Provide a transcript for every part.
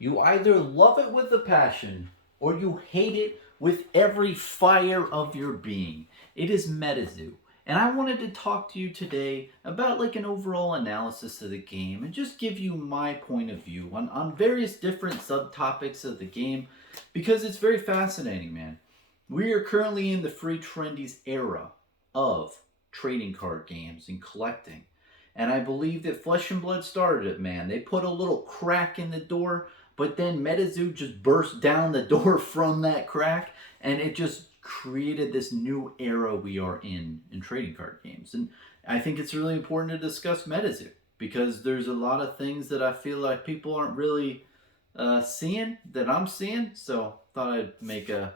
You either love it with a passion or you hate it with every fire of your being. It is MetaZoo. And I wanted to talk to you today about like an overall analysis of the game and just give you my point of view on various different subtopics of the game because it's very fascinating, man. We are currently in the free trendies era of trading card games and collecting. And I believe that Flesh and Blood started it, man. They put a little crack in the door, but then MetaZoo just burst down the door from that crack, and it just created this new era we are in trading card games. And I think it's really important to discuss MetaZoo because there's a lot of things that I feel like people aren't really seeing that I'm seeing. So thought I'd make a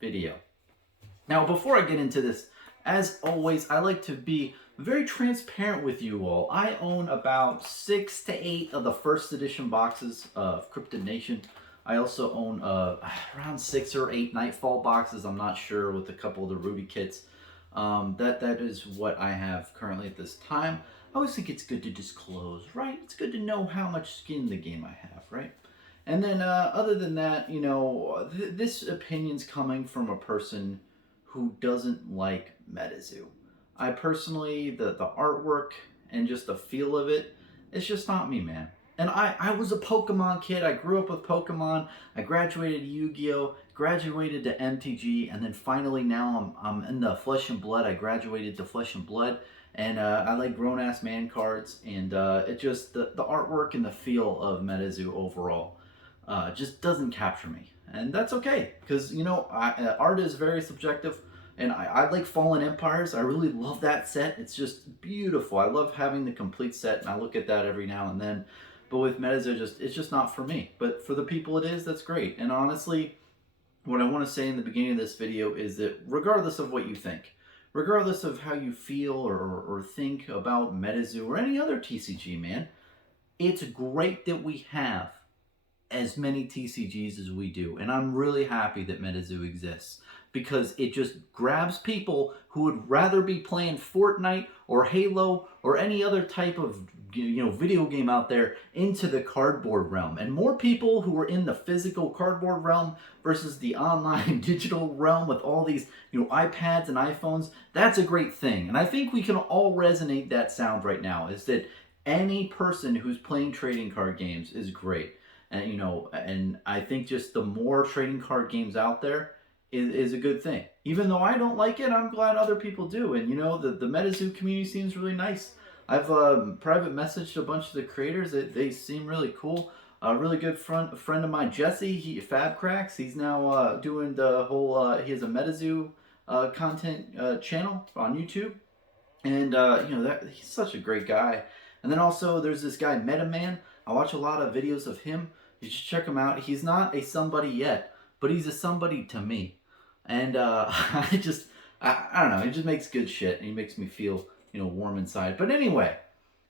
video. Now, before I get into this, as always, I like to be very transparent with you all. I own about 6 to 8 of the first edition boxes of Cryptid Nation. I also own around 6 or 8 Nightfall boxes. I'm not sure with a couple of the Ruby kits. That is what I have currently at this time. I always think it's good to disclose, right? It's good to know how much skin in the game I have, right? And then other than that, you know, this opinion's coming from a person who doesn't like MetaZoo. I personally, the artwork and just the feel of it, it's just not me, man. And I was a Pokemon kid. I grew up with Pokemon. I graduated to Yu-Gi-Oh, graduated to MTG, and then finally now I'm in the Flesh and Blood. I graduated to Flesh and Blood, and I like grown-ass man cards, and it just, the artwork and the feel of MetaZoo overall just doesn't capture me. And that's okay, because, you know, art is very subjective. And I like Fallen Empires. I really love that set. It's just beautiful. I love having the complete set, and I look at that every now and then. But with MetaZoo, it's just not for me. But for the people it is, that's great. And honestly, what I want to say in the beginning of this video is that regardless of what you think, regardless of how you feel or think about MetaZoo or any other TCG, man, it's great that we have as many TCGs as we do. And I'm really happy that MetaZoo exists because it just grabs people who would rather be playing Fortnite or Halo or any other type of, you know, video game out there into the cardboard realm. And more people who are in the physical cardboard realm versus the online digital realm with all these, you know, iPads and iPhones, that's a great thing. And I think we can all resonate that sound right now, is that any person who's playing trading card games is great. And, you know, and I think just the more trading card games out there is a good thing. Even though I don't like it, I'm glad other people do. And, you know, the MetaZoo community seems really nice. I've private messaged a bunch of the creators. They seem really cool. A really good friend of mine, Jesse, Fab Cracks, he's now doing the whole, he has a MetaZoo content channel on YouTube. And, you know, he's such a great guy. And then also there's this guy, MetaMan. I watch a lot of videos of him. You should check him out. He's not a somebody yet, but he's a somebody to me. And I don't know, he just makes good shit, and he makes me feel, you know, warm inside. But anyway,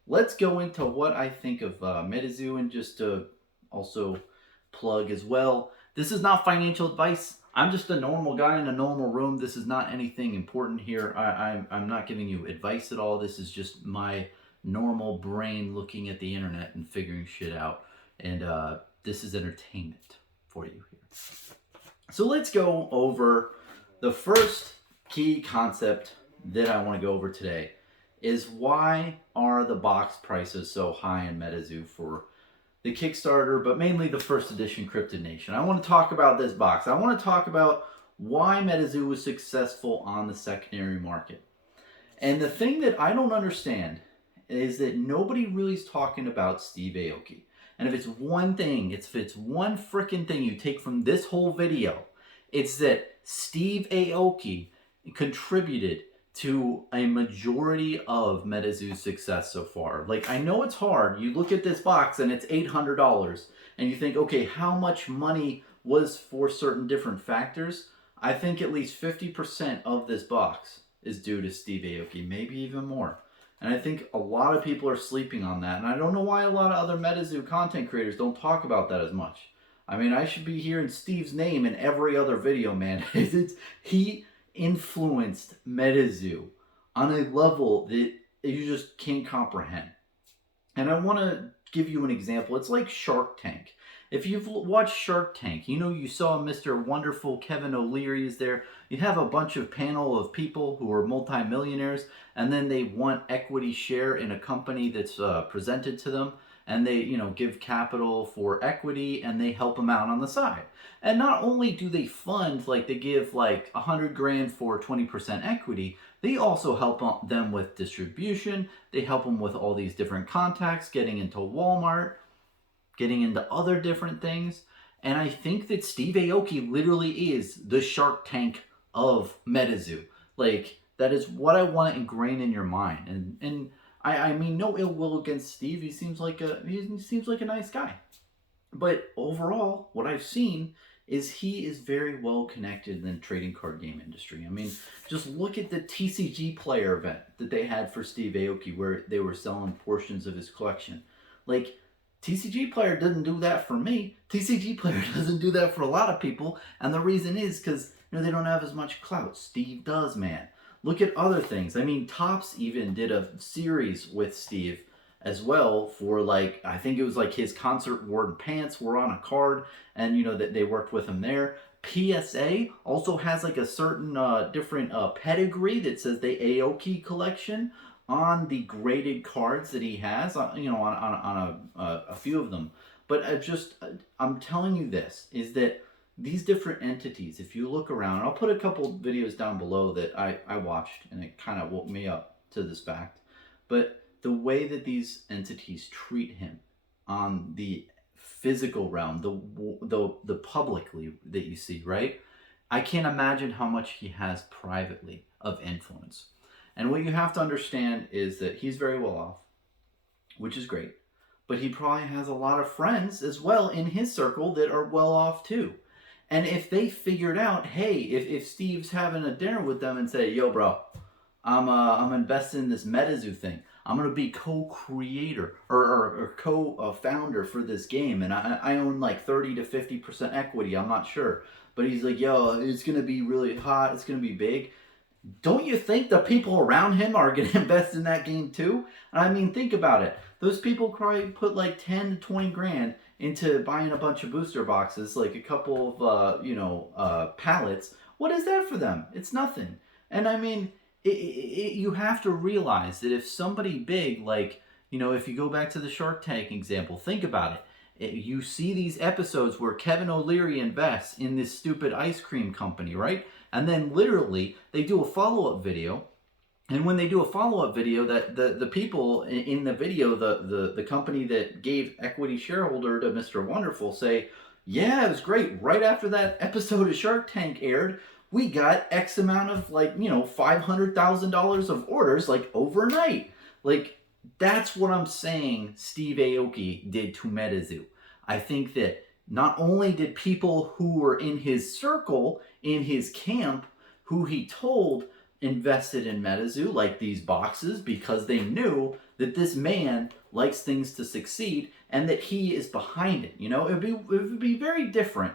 let's go into what I think of MetaZoo, and just to also plug as well. This is not financial advice. I'm just a normal guy in a normal room. This is not anything important here. I'm not giving you advice at all. This is just my normal brain looking at the internet and figuring shit out. And this is entertainment for you here. So let's go over the first key concept that I want to go over today is why are the box prices so high in MetaZoo for the Kickstarter, but mainly the first edition Cryptid Nation. I want to talk about this box. I want to talk about why MetaZoo was successful on the secondary market. And the thing that I don't understand is that nobody really is talking about Steve Aoki. And if it's one thing, if it's one freaking thing you take from this whole video, it's that Steve Aoki contributed to a majority of MetaZoo's success so far. Like, I know it's hard. You look at this box and it's $800 and you think, okay, how much money was for certain different factors? I think at least 50% of this box is due to Steve Aoki, maybe even more. And I think a lot of people are sleeping on that. And I don't know why a lot of other MetaZoo content creators don't talk about that as much. I mean, I should be hearing Steve's name in every other video, man. He influenced MetaZoo on a level that you just can't comprehend. And I want to give you an example. It's like Shark Tank. If you've watched Shark Tank, you know you saw Mr. Wonderful Kevin O'Leary is there. You have a bunch of panel of people who are multimillionaires, and then they want equity share in a company that's presented to them, and they give capital for equity, and they help them out on the side. And not only do they fund, like they give like 100 grand for 20% equity, they also help them with distribution. They help them with all these different contacts, getting into Walmart, getting into other different things. And I think that Steve Aoki literally is the Shark Tank of MetaZoo. Like, that is what I want to ingrain in your mind. And I mean, no ill will against Steve. He seems like a nice guy. But overall, what I've seen is he is very well connected in the trading card game industry. I mean, just look at the TCG Player event that they had for Steve Aoki, where they were selling portions of his collection. Like, TCG Player doesn't do that for me. TCG Player doesn't do that for a lot of people, and the reason is because they don't have as much clout. Steve does, man. Look at other things. I mean, Topps even did a series with Steve as well for, like, I think it was like his concert worn pants were on a card, and that they worked with him there. PSA also has like a certain different pedigree that says the Aoki collection on the graded cards that he has, on a few of them. But I'm telling you this, is that these different entities, if you look around, I'll put a couple videos down below that I watched, and it kind of woke me up to this fact. But the way that these entities treat him on the physical realm, the publicly that you see, right? I can't imagine how much he has privately of influence. And what you have to understand is that he's very well off, which is great. But he probably has a lot of friends as well in his circle that are well off too. And if they figured out, hey, if Steve's having a dinner with them and say, yo, bro, I'm invested in this MetaZoo thing. I'm going to be co-creator or co-founder for this game. And I own like 30 to 50% equity. I'm not sure. But he's like, yo, it's going to be really hot. It's going to be big. Don't you think the people around him are going to invest in that game too? I mean, think about it. Those people probably put like 10 to 20 grand into buying a bunch of booster boxes, like a couple of, pallets. What is that for them? It's nothing. And I mean, you have to realize that if somebody big, like, if you go back to the Shark Tank example, think about it. You see these episodes where Kevin O'Leary invests in this stupid ice cream company, right? And then literally they do a follow-up video. And when they do a follow-up video, that the people in the video, the company that gave equity shareholder to Mr. Wonderful say, yeah, it was great. Right after that episode of Shark Tank aired, we got X amount of, like, $500,000 of orders, like, overnight. Like, that's what I'm saying Steve Aoki did to MetaZoo. I think that not only did people who were in his circle, in his camp, who he told invested in MetaZoo, like these boxes, because they knew that this man likes things to succeed and that he is behind it. It would be very different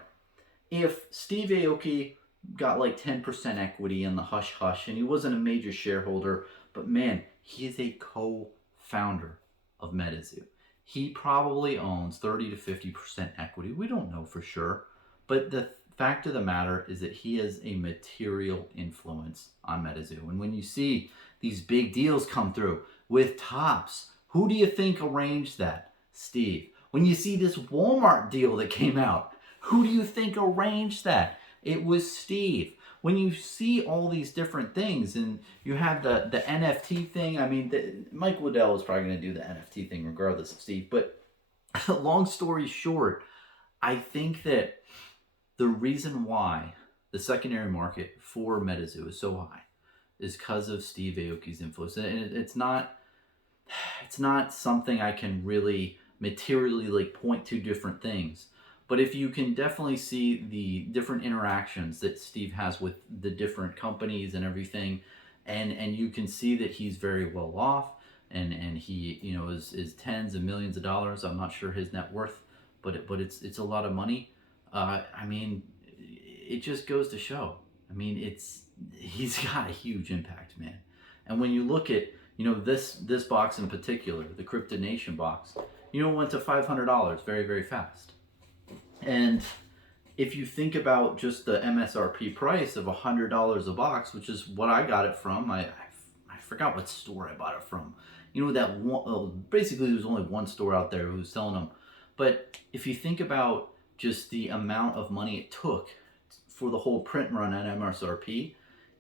if Steve Aoki got like 10% equity in the hush hush and he wasn't a major shareholder, but man, he is a co-founder of MetaZoo. He probably owns 30 to 50% equity. We don't know for sure, but the fact of the matter is that he has a material influence on MetaZoo. And when you see these big deals come through with Topps, who do you think arranged that? Steve. When you see this Walmart deal that came out, who do you think arranged that? It was Steve. When you see all these different things, and you have the NFT thing, I mean, Mike Waddell is probably going to do the NFT thing regardless of Steve. But long story short, I think that the reason why the secondary market for MetaZoo is so high is because of Steve Aoki's influence. And it's not something I can really materially like point to different things. But if you can definitely see the different interactions that Steve has with the different companies and everything, and you can see that he's very well off, and he is tens of millions of dollars. I'm not sure his net worth, but it's a lot of money. I mean, it just goes to show. I mean, he's got a huge impact, man. And when you look at this box in particular, the Crypto Nation box, went to $500 very, very fast. And if you think about just the MSRP price of $100 a box, which is what I got it from, I forgot what store I bought it from. You know, that one, basically there's only one store out there who's selling them. But if you think about just the amount of money it took for the whole print run at MSRP,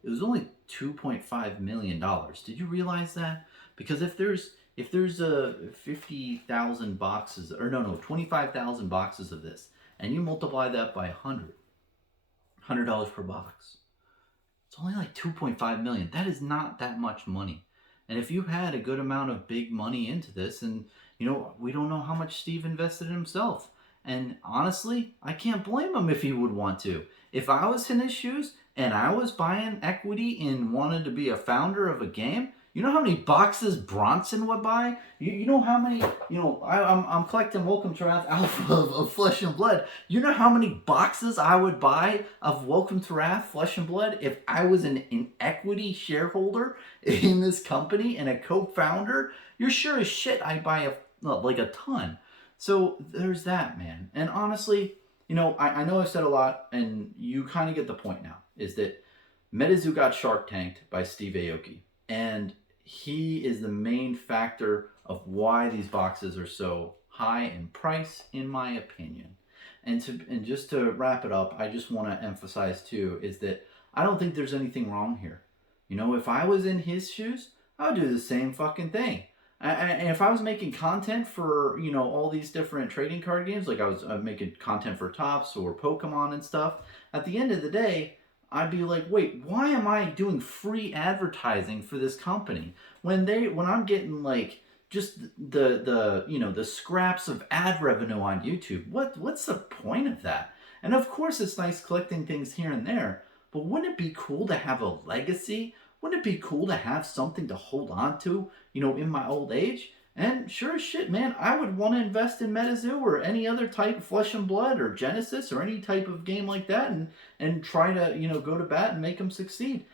it was only $2.5 million. Did you realize that? Because if there's a 50,000 boxes, or no, 25,000 boxes of this, and you multiply that by $100 per box, it's only like 2.5 million. That is not that much money. And if you had a good amount of big money into this, and we don't know how much Steve invested in himself. And honestly, I can't blame him if he would want to. If I was in his shoes and I was buying equity and wanted to be a founder of a game, you know how many boxes Bronson would buy? You know how many, I'm collecting Welcome to Wrath Alpha of Flesh and Blood. You know how many boxes I would buy of Welcome to Wrath Flesh and Blood if I was an equity shareholder in this company and a co-founder? You're sure as shit I'd buy a ton. So there's that, man. And honestly, I know I've said a lot, and you kind of get the point now, is that MetaZoo got Shark Tanked by Steve Aoki. And he is the main factor of why these boxes are so high in price, in my opinion. And just to wrap it up, I just want to emphasize too, is that I don't think there's anything wrong here. If I was in his shoes, I would do the same fucking thing. And if I was making content for, all these different trading card games, like I was making content for Topps or Pokemon and stuff, at the end of the day, I'd be like, wait, why am I doing free advertising for this company when I'm getting like just the scraps of ad revenue on YouTube? What's the point of that? And of course it's nice collecting things here and there, but wouldn't it be cool to have a legacy? Wouldn't it be cool to have something to hold on to, in my old age? And sure as shit, man, I would want to invest in MetaZoo or any other type of Flesh and Blood or Genesis or any type of game like that and try to, go to bat and make them succeed.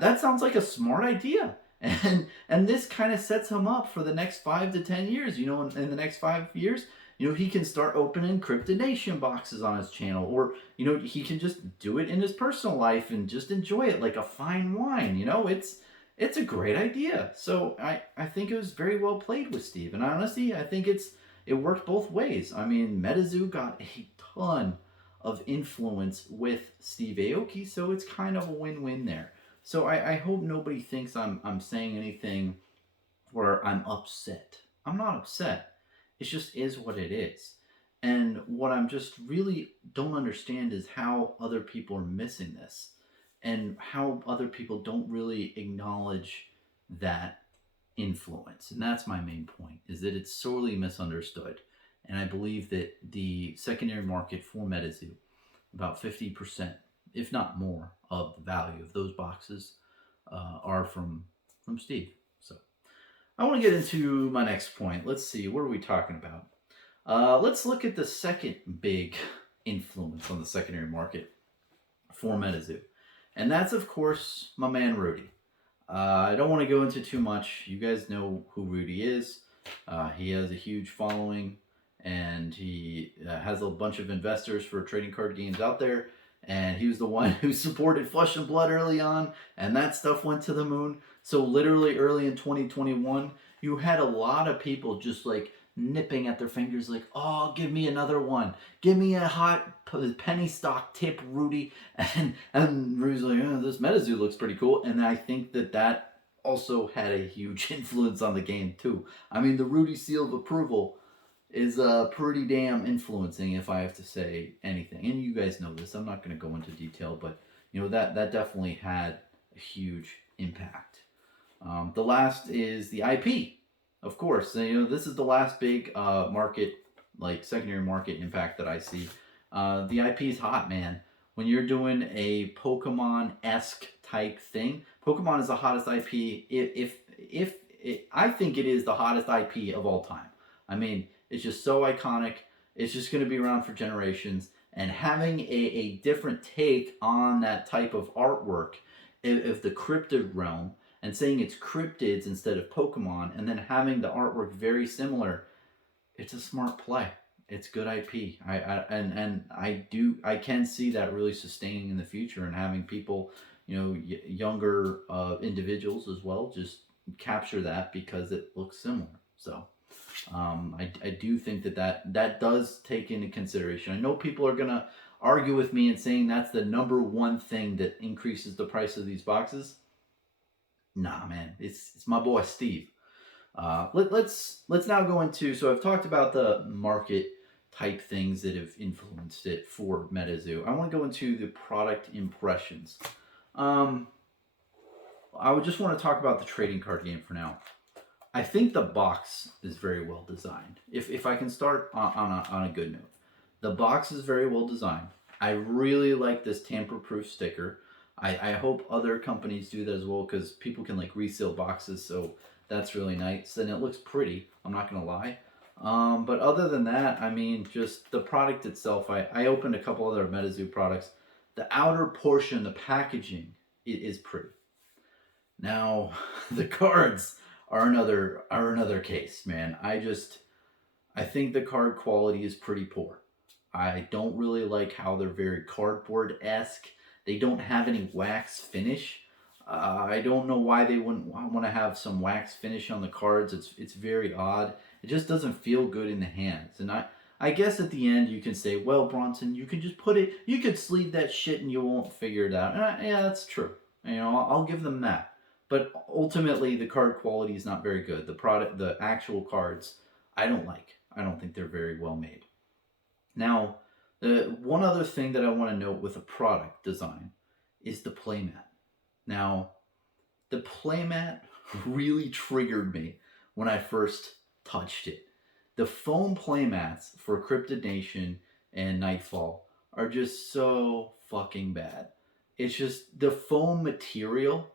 That sounds like a smart idea. And this kind of sets him up for the next 5 to 10 years. In the next 5 years, he can start opening Cryptonation boxes on his channel, or, he can just do it in his personal life and just enjoy it like a fine wine. It's a great idea. So I think it was very well played with Steve. And honestly, I think it worked both ways. I mean, MetaZoo got a ton of influence with Steve Aoki, so it's kind of a win-win there. So I hope nobody thinks I'm saying anything where I'm upset. I'm not upset. It just is what it is. And what I'm just really don't understand is how other people are missing this, and how other people don't really acknowledge that influence. And that's my main point, is that it's sorely misunderstood. And I believe that the secondary market for MetaZoo, about 50%, if not more, of the value of those boxes are from Steve. So I want to get into my next point. Let's see, what are we talking about? Let's look at the second big influence on the secondary market for MetaZoo. And that's, of course, my man Rudy. I don't want to go into too much. You guys know who Rudy is. He has a huge following, and he has a bunch of investors for trading card games out there. And he was the one who supported Flesh and Blood early on, and that stuff went to the moon. So literally early in 2021, you had a lot of people just like nipping at their fingers like, oh, give me another one. Give me a hot penny stock tip, Rudy. And Rudy's like, oh, this MetaZoo looks pretty cool. And I think that also had a huge influence on the game too. I mean, the Rudy seal of approval is pretty damn influencing, if I have to say anything. And you guys know this. I'm not going to go into detail, but that definitely had a huge impact. The last is the IP. Of course, this is the last big market, like secondary market impact that I see. The IP is hot, man. When you're doing a Pokemon-esque type thing, Pokemon is the hottest IP. I think it is the hottest IP of all time. I mean, it's just so iconic. It's just going to be around for generations. And having a different take on that type of artwork of the cryptid realm, and saying it's cryptids instead of Pokemon, and then having the artwork very similar, it's a smart play. It's good IP. I can see that really sustaining in the future and having people, younger individuals as well, just capture that because it looks similar. So I do think that does take into consideration. I know people are gonna argue with me and saying that's the number one thing that increases the price of these boxes. Nah, man, it's my boy Steve. Let's now go into. So I've talked about the market type things that have influenced it for MetaZoo. I want to go into the product impressions. Um, I would just want to talk about the trading card game for now. I think the box is very well designed. If I can start on a good note, the box is very well designed. I really like this tamper-proof sticker. I hope other companies do that as well because people can like resale boxes, so that's really nice. And it looks pretty. I'm not gonna lie. But other than that, I mean, just the product itself. I opened a couple other MetaZoo products. The outer portion, the packaging, it is pretty. Now, the cards are another case, man. I think the card quality is pretty poor. I don't really like how they're very cardboard-esque. They don't have any wax finish. I don't know why they wouldn't want to have some wax finish on the cards. It's very odd. It just doesn't feel good in the hands. And I guess at the end you can say, well, Bronson, you can just put it. You could sleeve that shit and you won't figure it out. Yeah, that's true. I'll give them that. But ultimately, the card quality is not very good. The actual cards, I don't like. I don't think they're very well made. Now, the one other thing that I want to note with a product design is the playmat. Now, the playmat really triggered me when I first touched it. The foam playmats for Cryptid Nation and Nightfall are just so fucking bad. It's just the foam material.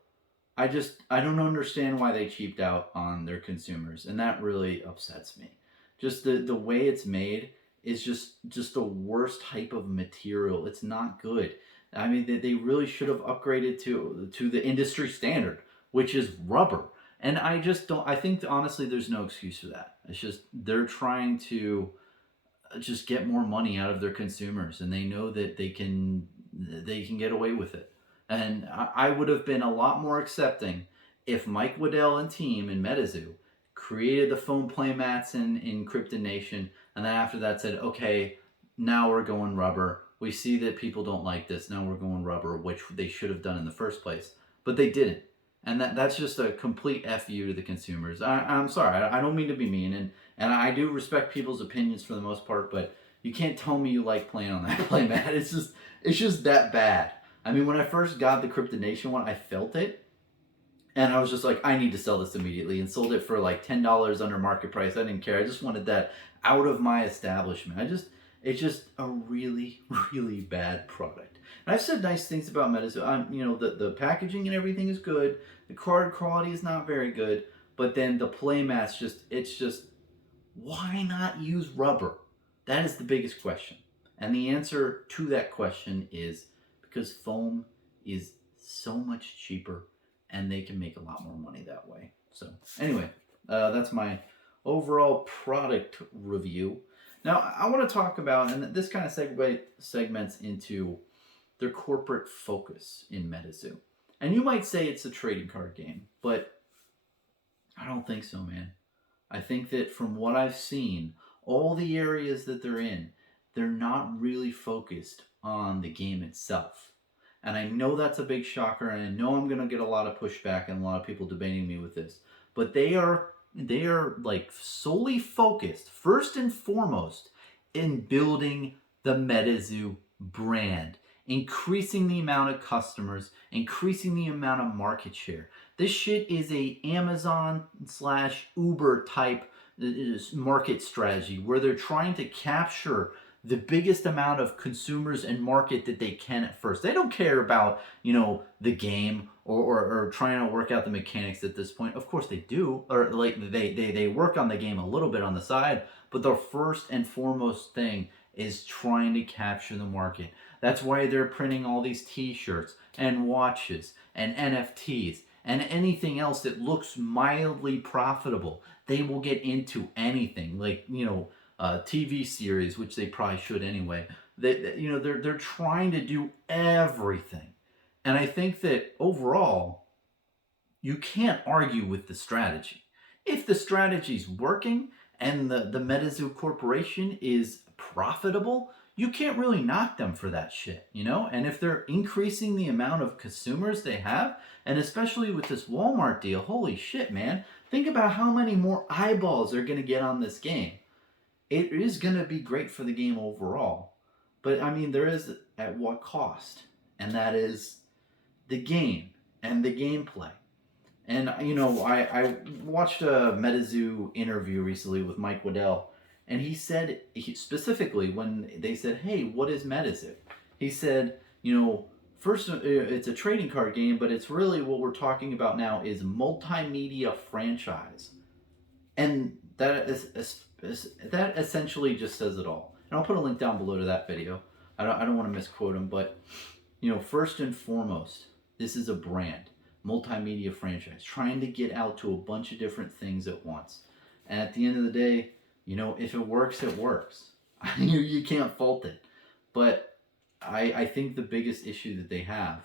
I don't understand why they cheaped out on their consumers, and that really upsets me. Just the way it's made is just the worst type of material. It's not good. I mean, they really should have upgraded to the industry standard, which is rubber. And I just don't. I think honestly, there's no excuse for that. It's just they're trying to just get more money out of their consumers, and they know that they can get away with it. And I would have been a lot more accepting if Mike Waddell and team in MetaZoo created the foam playmats in Cryptid Nation, and then after that said, okay, now we're going rubber. We see that people don't like this. Now we're going rubber, which they should have done in the first place. But they didn't. And that's just a complete FU to the consumers. I'm sorry. I don't mean to be mean. And I do respect people's opinions for the most part, but you can't tell me you like playing on that playmat. It's just that bad. I mean, when I first got the Cryptid Nation one, I felt it. And I was just like, I need to sell this immediately, and sold it for like $10 under market price. I didn't care. I just wanted that out of my establishment. It's just a really, really bad product. And I've said nice things about MetaZoo. The packaging and everything is good. The card quality is not very good. But then the playmats it's just, why not use rubber? That is the biggest question. And the answer to that question is because foam is so much cheaper and they can make a lot more money that way. So anyway, that's my overall product review. Now I want to talk about, and this kind of segments into their corporate focus in MetaZoo. And you might say it's a trading card game, but I don't think so, man. I think that from what I've seen, all the areas that they're not really focused on the game itself. And I know that's a big shocker, and I know I'm going to get a lot of pushback and a lot of people debating me with this. But they are like solely focused, first and foremost, in building the MetaZoo brand, increasing the amount of customers, increasing the amount of market share. This shit is a Amazon/Uber type market strategy where they're trying to capture the biggest amount of consumers and market that they can at first. They don't care about, the game or trying to work out the mechanics at this point. Of course they do, or like they work on the game a little bit on the side, but the first and foremost thing is trying to capture the market. That's why they're printing all these t-shirts and watches and NFTs and anything else that looks mildly profitable. They will get into anything. Like, TV series, which they probably should anyway. They're trying to do everything, and I think that overall you can't argue with the strategy. If the strategy's working and the MetaZoo Corporation is profitable, you can't really knock them for that shit, you know? And if they're increasing the amount of consumers they have, and especially with this Walmart deal, holy shit, man. Think about how many more eyeballs they're going to get on this game. It is going to be great for the game overall. But I mean, there is at what cost? And that is the game and the gameplay. And I watched a MetaZoo interview recently with Mike Waddell, and he said specifically when they said, "Hey, what is MetaZoo?" He said, first it's a trading card game, but it's really what we're talking about now is multimedia franchise, and that essentially just says it all. And I'll put a link down below to that video. I don't want to misquote him, but first and foremost, this is a brand multimedia franchise trying to get out to a bunch of different things at once. And at the end of the day, if it works, it works. You can't fault it. But I think the biggest issue that they have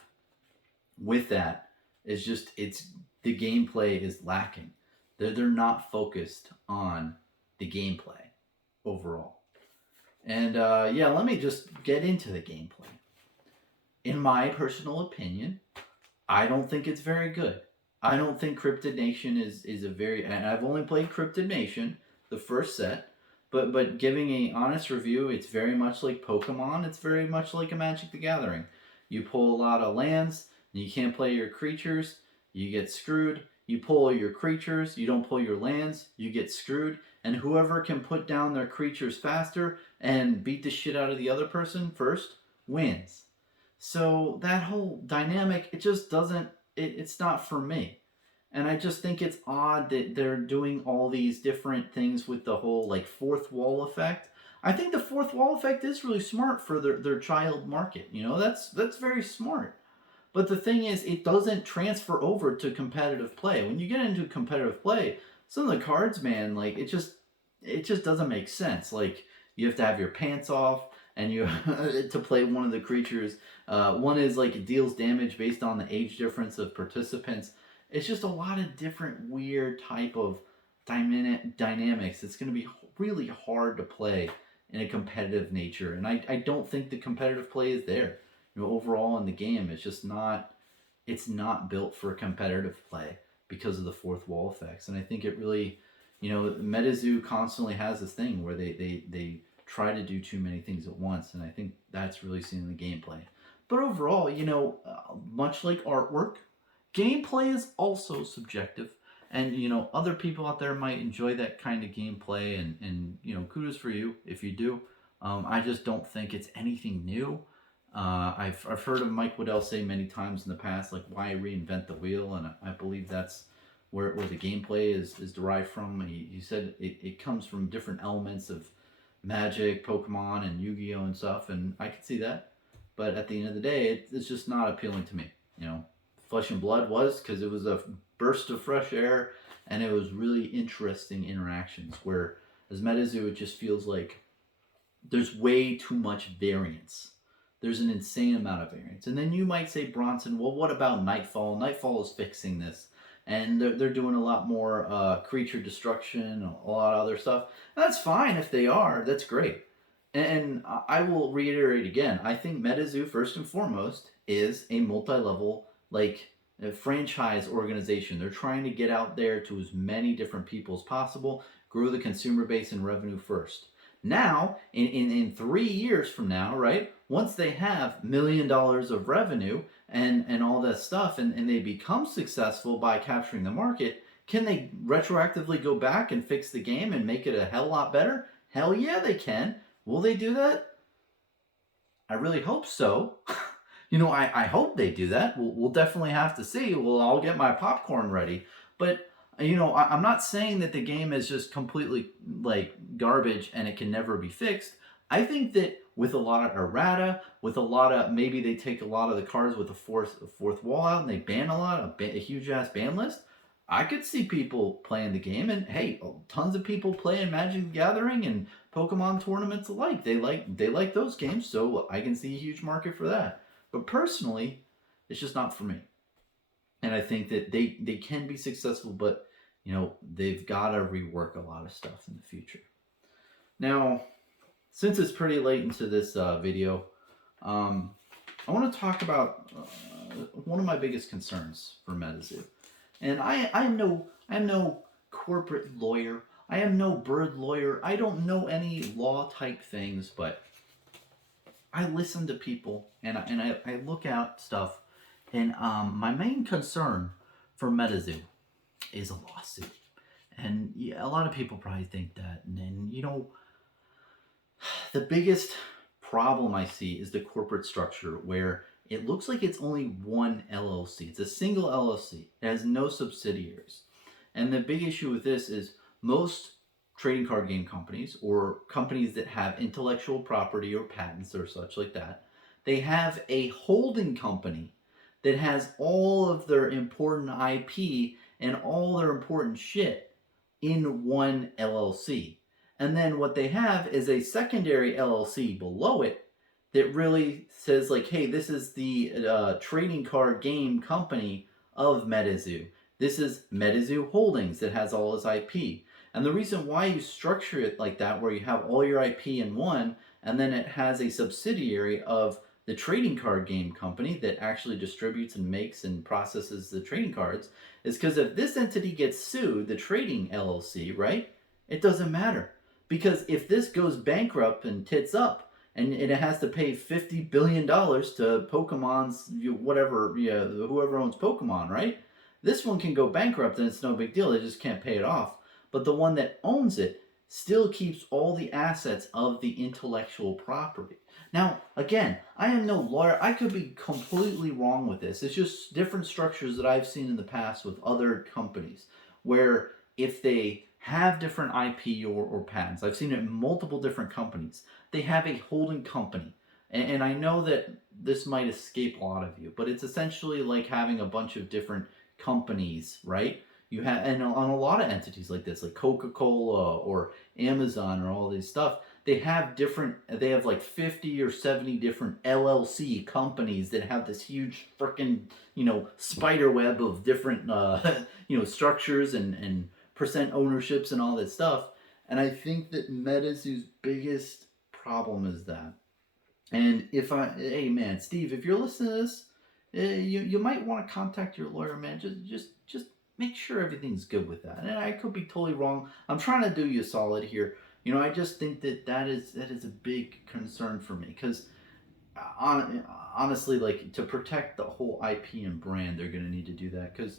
with that is just the gameplay is lacking. They're not focused on the gameplay overall. And let me just get into the gameplay. In my personal opinion, I don't think it's very good. I don't think Cryptid Nation is a very... And I've only played Cryptid Nation, the first set, but giving an honest review, it's very much like Pokemon. It's very much like a Magic the Gathering. You pull a lot of lands, and you can't play your creatures, you get screwed. You pull your creatures, you don't pull your lands, you get screwed. And whoever can put down their creatures faster and beat the shit out of the other person first wins. So that whole dynamic, it just doesn't, it's not for me. And I just think it's odd that they're doing all these different things with the whole like fourth wall effect. I think the fourth wall effect is really smart for their child market. That's very smart. But the thing is, it doesn't transfer over to competitive play. When you get into competitive play, some of the cards, man, like it just doesn't make sense. Like you have to have your pants off, and you to play one of the creatures. One is like it deals damage based on the age difference of participants. It's just a lot of different weird type of dynamics. It's going to be really hard to play in a competitive nature, and I don't think the competitive play is there. Overall in the game, it's not built for competitive play because of the fourth wall effects. And I think it really, MetaZoo constantly has this thing where they try to do too many things at once, and I think that's really seen in the gameplay. But overall, much like artwork, gameplay is also subjective, and other people out there might enjoy that kind of gameplay, and kudos for you if you do. I just don't think it's anything new. I've heard of Mike Waddell say many times in the past, like, why reinvent the wheel, and I believe that's where the gameplay is derived from. He said it comes from different elements of Magic, Pokemon, and Yu-Gi-Oh! And stuff, and I can see that. But at the end of the day, it's just not appealing to me. Flesh and Blood was, because it was a burst of fresh air, and it was really interesting interactions, where as MetaZoo, it just feels like there's way too much variance. There's an insane amount of variance. And then you might say, Bronson, well, what about Nightfall? Nightfall is fixing this. And they're doing a lot more creature destruction, a lot of other stuff. And that's fine if they are. That's great. And I will reiterate again, I think MetaZoo, first and foremost, is a multi-level, like, a franchise organization. They're trying to get out there to as many different people as possible, grow the consumer base and revenue first. Now, in 3 years from now, right, once they have $1 million of revenue and all that stuff, and they become successful by capturing the market, can they retroactively go back and fix the game and make it a hell lot better? Hell yeah, they can. Will they do that? I really hope so. I hope they do that. We'll definitely have to see. I'll get my popcorn ready. But I'm not saying that the game is just completely like garbage and it can never be fixed. I think that with a lot of errata, with a lot of, maybe they take a lot of the cards with a fourth wall out and they ban a huge ass ban list. I could see people playing the game, and hey, tons of people playing Magic the Gathering and Pokemon tournaments alike. They like those games, so I can see a huge market for that. But personally, it's just not for me. And I think that they can be successful, but they've got to rework a lot of stuff in the future. Now, since it's pretty late into this video, I want to talk about one of my biggest concerns for MetaZoo. And I am no corporate lawyer. I am no bird lawyer. I don't know any law type things, but I listen to people and I look at stuff. And my main concern for MetaZoo is a lawsuit. And yeah, a lot of people probably think that. And the biggest problem I see is the corporate structure where it looks like it's only one LLC. It's a single LLC. It has no subsidiaries. And the big issue with this is most trading card game companies or companies that have intellectual property or patents or such like that, they have a holding company that has all of their important IP and all their important shit in one LLC. And then what they have is a secondary LLC below it that really says like, hey, this is the trading card game company of MetaZoo. This is MetaZoo Holdings that has all its IP. And the reason why you structure it like that, where you have all your IP in one, and then it has a subsidiary of the trading card game company that actually distributes and makes and processes the trading cards, is because if this entity gets sued, the trading LLC, right, it doesn't matter. Because if this goes bankrupt and tits up, and it has to pay $50 billion to Pokemon's, whatever, whoever owns Pokemon, right? This one can go bankrupt and it's no big deal. They just can't pay it off. But the one that owns it still keeps all the assets of the intellectual property. Now, again, I am no lawyer. I could be completely wrong with this. It's just different structures that I've seen in the past with other companies where if they have different IP or patents, I've seen it in multiple different companies, they have a holding company. And I know that this might escape a lot of you, but it's essentially like having a bunch of different companies, right? You have, and on a lot of entities like this, like Coca-Cola or Amazon or all this stuff, they have like 50 or 70 different LLC companies that have this huge freaking, spider web of different, structures and percent ownerships and all that stuff. And I think that MetaZoo's biggest problem is that. And hey man, Steve, if you're listening to this, you might want to contact your lawyer, man. Just make sure everything's good with that. And I could be totally wrong. I'm trying to do you a solid here. I just think that is a big concern for me because honestly, like to protect the whole IP and brand, they're going to need to do that because,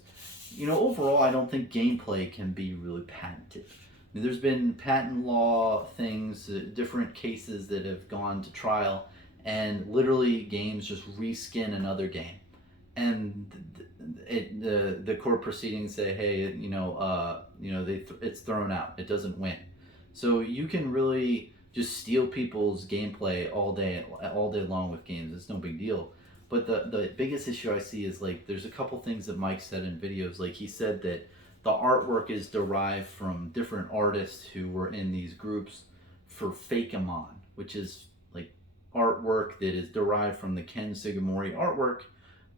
overall, I don't think gameplay can be really patented. There's been patent law things, different cases that have gone to trial, and literally games just reskin another game, and the court proceedings say, hey, it's thrown out, it doesn't win. So you can really just steal people's gameplay all day long with games. It's no big deal. But the biggest issue I see is like there's a couple things that Mike said in videos. Like he said that the artwork is derived from different artists who were in these groups for Fakemon, which is like artwork that is derived from the Ken Sugimori artwork,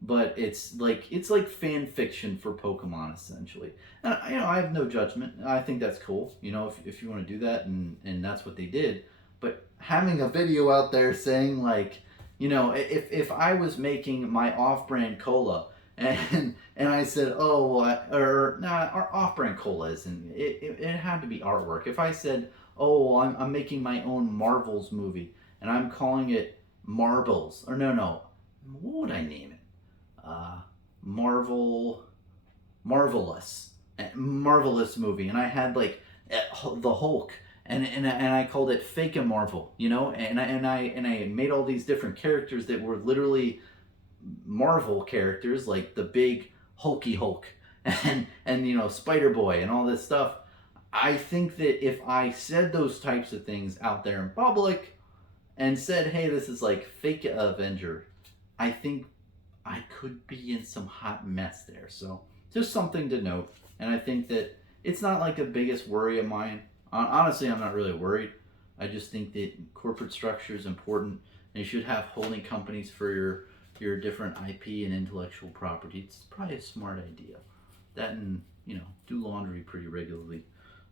but it's like fan fiction for Pokemon essentially. And I have no judgment. I think that's cool. If you want to do that and that's what they did. But having a video out there saying like, if I was making my off-brand cola and I said, our off-brand cola isn't. It had to be artwork. If I said, I'm making my own Marvels movie and I'm calling it Marbles, or no, what would I name it? Marvelous movie, and I had like the Hulk, and I called it Fake and Marvel, and I made all these different characters that were literally Marvel characters, like the big Hulky Hulk and Spider Boy and all this stuff. I think that if I said those types of things out there in public and said, hey, this is like fake Avenger, I think I could be in some hot mess there. So just something to note. And I think that it's not like the biggest worry of mine. Honestly, I'm not really worried. I just think that corporate structure is important, and you should have holding companies for your different IP and intellectual property. It's probably a smart idea. That, and do laundry pretty regularly.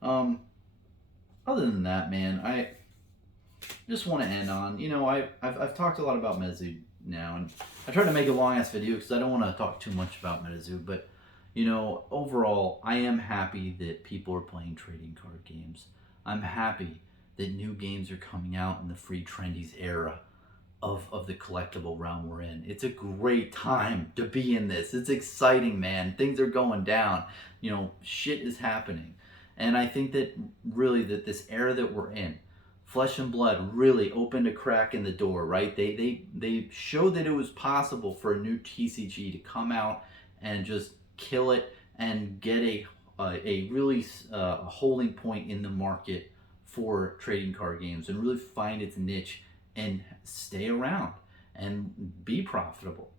Um, Other than that, man, I just want to end on, I've talked a lot about MetaZoo now, and I tried to make a long ass video because I don't want to talk too much about MetaZoo, but overall, I am happy that people are playing trading card games. I'm happy that new games are coming out in the free trendies era of the collectible realm we're in. It's a great time to be in this. It's exciting, man. Things are going down. Shit is happening. And I think that really that this era that we're in, Flesh and Blood really opened a crack in the door, right? They showed that it was possible for a new TCG to come out and just kill it and get a really holding point in the market for trading card games and really find its niche and stay around and be profitable.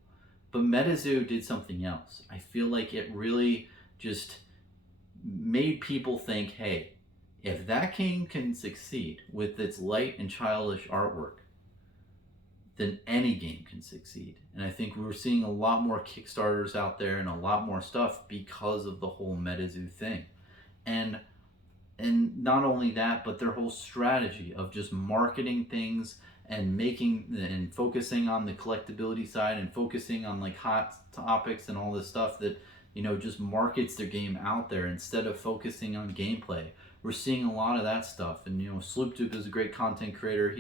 But MetaZoo did something else. I feel like it really just made people think, hey, if that game can succeed with its light and childish artwork, then any game can succeed. And I think we're seeing a lot more Kickstarters out there and a lot more stuff because of the whole MetaZoo thing. And not only that, but their whole strategy of just marketing things and making and focusing on the collectability side and focusing on like hot topics and all this stuff that just markets their game out there instead of focusing on gameplay. We're seeing a lot of that stuff. And Slooptube is a great content creator.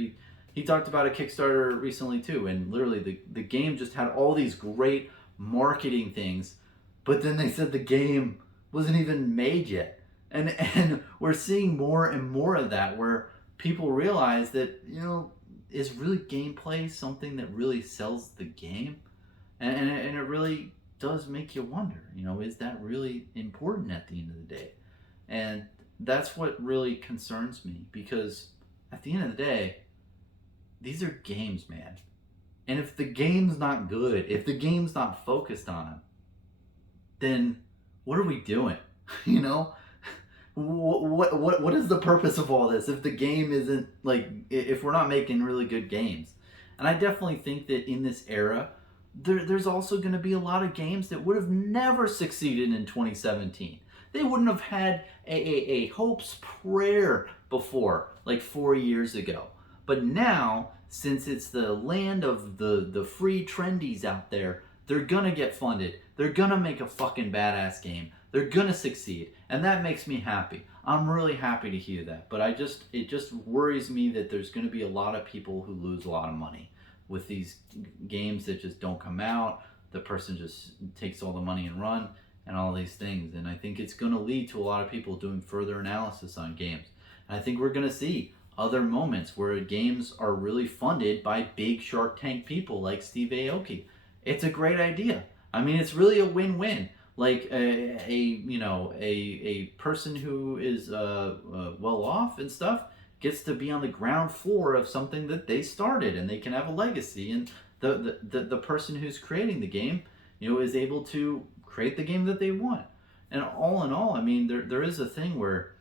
He talked about a Kickstarter recently too, and literally the game just had all these great marketing things, but then they said the game wasn't even made yet. And we're seeing more and more of that, where people realize that is really gameplay something that really sells the game, and it really does make you wonder, is that really important at the end of the day? And that's what really concerns me, because at the end of the day, these are games, man. And if the game's not good, if the game's not focused on, then what are we doing? What is the purpose of all this if the game isn't, like, if we're not making really good games? And I definitely think that in this era, there's also going to be a lot of games that would have never succeeded in 2017. They wouldn't have had a hope's prayer before, like 4 years ago. But now, since it's the land of the free trendies out there, they're gonna get funded. They're gonna make a fucking badass game. They're gonna succeed. And that makes me happy. I'm really happy to hear that. But it just worries me that there's gonna be a lot of people who lose a lot of money with these games that just don't come out. The person just takes all the money and run and all these things. And I think it's gonna lead to a lot of people doing further analysis on games. And I think we're gonna see other moments where games are really funded by big Shark Tank people like Steve Aoki. It's a great idea. I mean, it's really a win-win. Like a person who is well off and stuff gets to be on the ground floor of something that they started, and they can have a legacy. And the person who's creating the game, is able to create the game that they want. And all in all, I mean, there is a thing where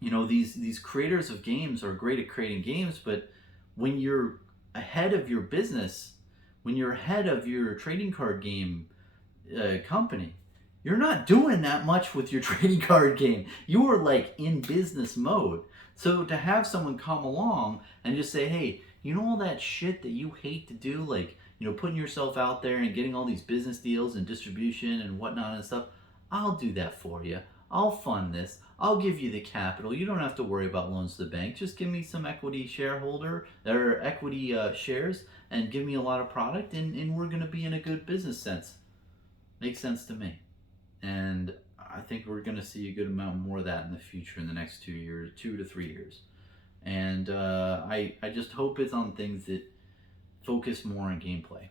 these creators of games are great at creating games, but when you're ahead of your business, when you're ahead of your trading card game company, you're not doing that much with your trading card game. You are like in business mode. So to have someone come along and just say, hey, all that shit that you hate to do, like, putting yourself out there and getting all these business deals and distribution and whatnot and stuff, I'll do that for you. I'll fund this. I'll give you the capital. You don't have to worry about loans to the bank. Just give me some equity shareholder or equity shares and give me a lot of product, and we're going to be in a good business sense. Makes sense to me. And I think we're going to see a good amount more of that in the future in the next 2 years, 2 to 3 years. And I just hope it's on things that focus more on gameplay.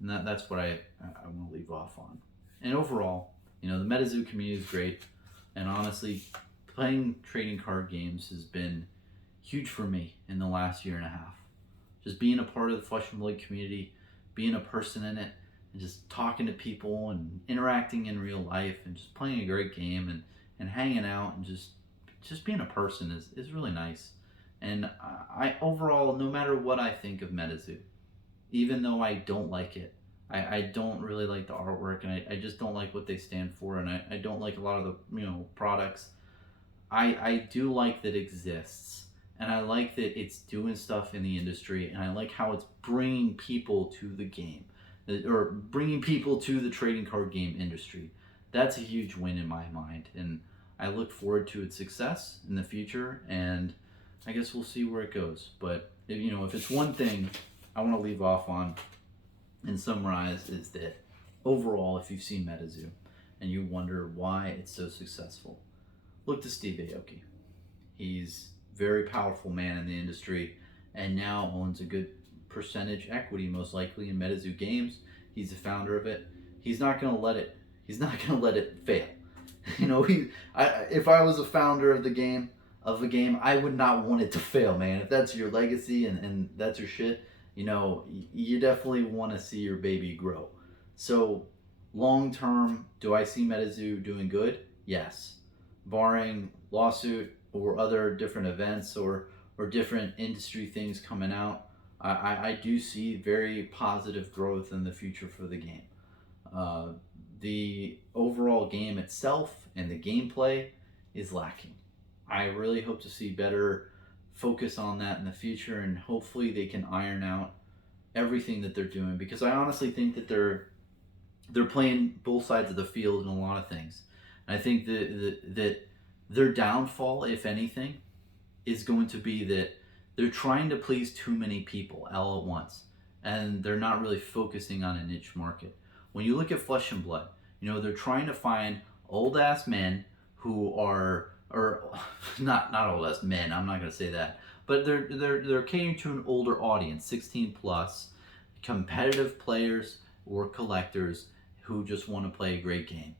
And that's what I want to leave off on. And overall, the MetaZoo community is great. And honestly, playing trading card games has been huge for me in the last year and a half. Just being a part of the Flesh and Blood community, being a person in it, and just talking to people and interacting in real life and just playing a great game and hanging out and just being a person is really nice. And I overall, no matter what I think of MetaZoo, even though I don't like it, I don't really like the artwork, and I just don't like what they stand for, and I don't like a lot of the products. I do like that it exists, and I like that it's doing stuff in the industry, and I like how it's bringing people to the game, or bringing people to the trading card game industry. That's a huge win in my mind, and I look forward to its success in the future, and I guess we'll see where it goes. But if it's one thing I want to leave off on and summarize, is that overall, if you've seen MetaZoo and you wonder why it's so successful, look to Steve Aoki. He's a very powerful man in the industry and now owns a good percentage equity, most likely, in MetaZoo Games. He's the founder of it. He's not going to let it. He's not going to let it fail. If I was a founder of a game, I would not want it to fail, man. If that's your legacy and that's your shit, you definitely want to see your baby grow. So, long term, do I see MetaZoo doing good? Yes, barring lawsuit or other different events or different industry things coming out. I do see very positive growth in the future for the game. The overall game itself and the gameplay is lacking. I really hope to see better focus on that in the future, and hopefully they can iron out everything that they're doing, because I honestly think that they're playing both sides of the field in a lot of things. And I think that their downfall, if anything, is going to be that they're trying to please too many people all at once, and they're not really focusing on a niche market. When you look at Flesh and Blood, they're trying to find old ass men who are, or not old ass men. I'm not going to say that, but they're catering to an older audience, 16 plus, competitive players or collectors who just want to play a great game.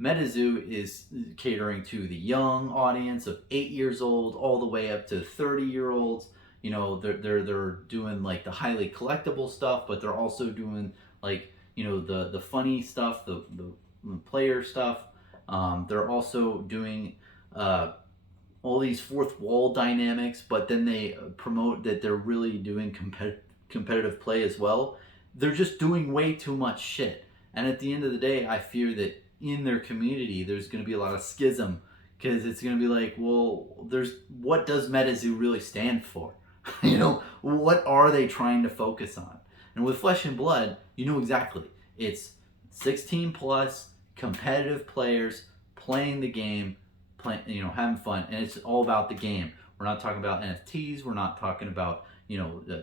MetaZoo is catering to the young audience of 8 years old all the way up to 30-year-olds. They're doing like the highly collectible stuff, but they're also doing like the funny stuff, the player stuff. They're also doing all these fourth wall dynamics, but then they promote that they're really doing competitive play as well. They're just doing way too much shit, and at the end of the day, I fear that in their community there's going to be a lot of schism, because it's going to be like, well, what does MetaZoo really stand for? What are they trying to focus on? And with Flesh and Blood, exactly. It's 16 plus competitive players playing the game, having fun, and it's all about the game. We're not talking about NFTs. We're not talking about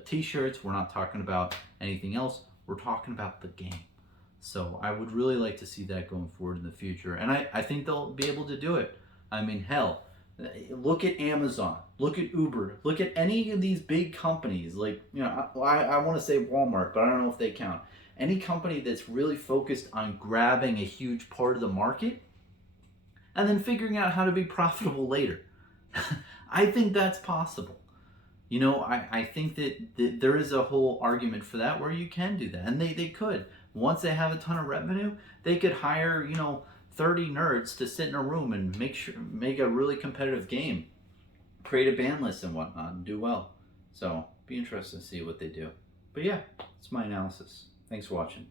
t-shirts. We're not talking about anything else. We're talking about the game. So I would really like to see that going forward in the future, and I think they'll be able to do it. I mean, hell, look at Amazon, look at Uber, look at any of these big companies. Like, I want to say Walmart, but I don't know if they count. Any company that's really focused on grabbing a huge part of the market and then figuring out how to be profitable later. I think that's possible. I think that there is a whole argument for that where you can do that, and they could. Once they have a ton of revenue, they could hire 30 nerds to sit in a room and make a really competitive game, create a ban list and whatnot, and do well. So be interested to see what they do. But yeah, it's my analysis. Thanks for watching.